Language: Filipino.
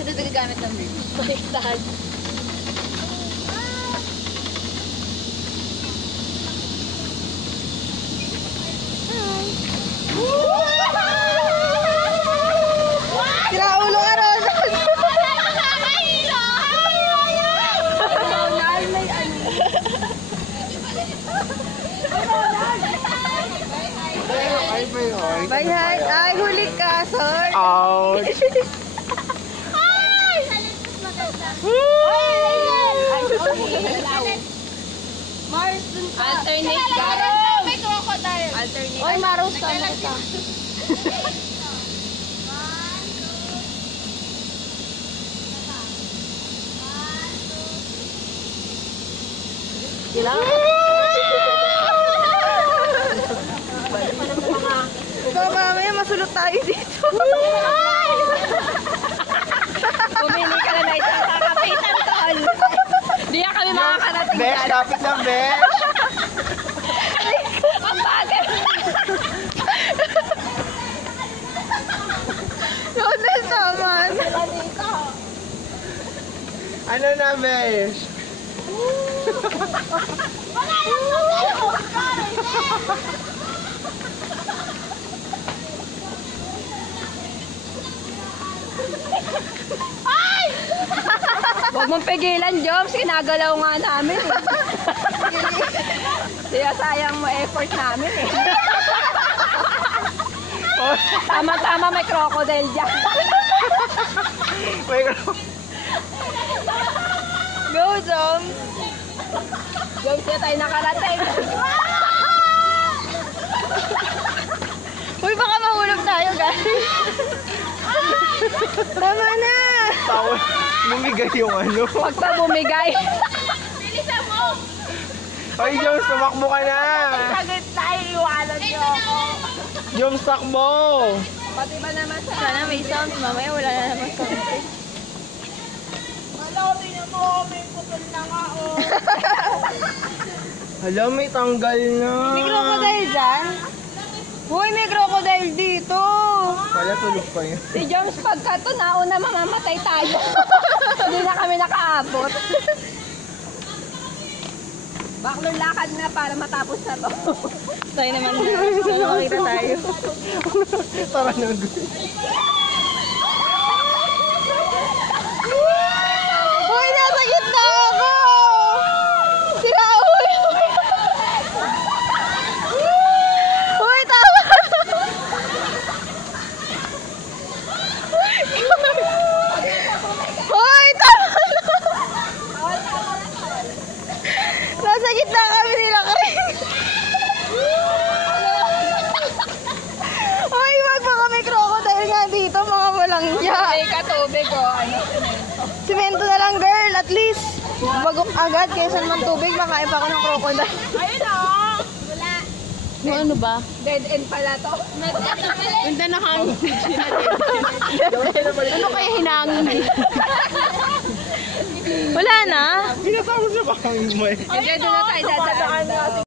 Ito gagamit ng bird. Baliktad. Sira ulo ka ron. Bye, hi. Ay, huli ka, sir. Ouch! Mars, dun ka. Alternate garong. May crocodile. Alternate. Oy, Maros ka mo ka. So, mamaya masulot tayo dito. Pumili ka na isang kakapitan tol. Hindi na kami makakarating Besh, dyan. kapit ng besh! Ang bagay. Jonas naman. Ano na, besh? Huwag mong pigilan, Joms. Kinagalaw nga namin eh. Kaya sayang mo effort namin eh. Tama-tama may crocodile dyan. Wait, Go, Joms. Joms, na tayo nakarating. Uy, baka mahulog tayo, guys. Tama na. tawa. Lumigay yung ano. Huwag pa bumigay. Bilisan mo. Ay, Jones, tumakbo ka na. Saglit na iiwanan niyo ako. Jones, takbo. Pati ba naman sa... Sana may sound. Mamaya wala na naman sound. Wala ko, tingnan mo. May putol na nga, oh. Hala, may tanggal na. May crocodile dyan? Uy, may crocodile dito. Wala, tulog pa yun. Si Joms, pagka ito, nauna mamamatay tayo. Hindi na kami nakaabot. Backlor lakad na para matapos na to. Tayo naman na. Makita tayo. Tara na. Uy, nasa gitna ako! Sira ulo! Uy, tama na! Uy, tama na! Nasa gitna kami nila kayo. Uy, wag pa kami crocodile nga dito, mga walang niya. May katubig, oh. Ano? Simento na lang, girl, at least. Bagok agad, kaysa naman tubig, makain pa ako ng crocodile. Ayun, oh. Wala. No, ano ba? Dead end pala to. Punta na hangin. Ano kaya hinangin? Wala na? Pinatapos na ba kang mo eh? Hindi, doon na tayo dadaan.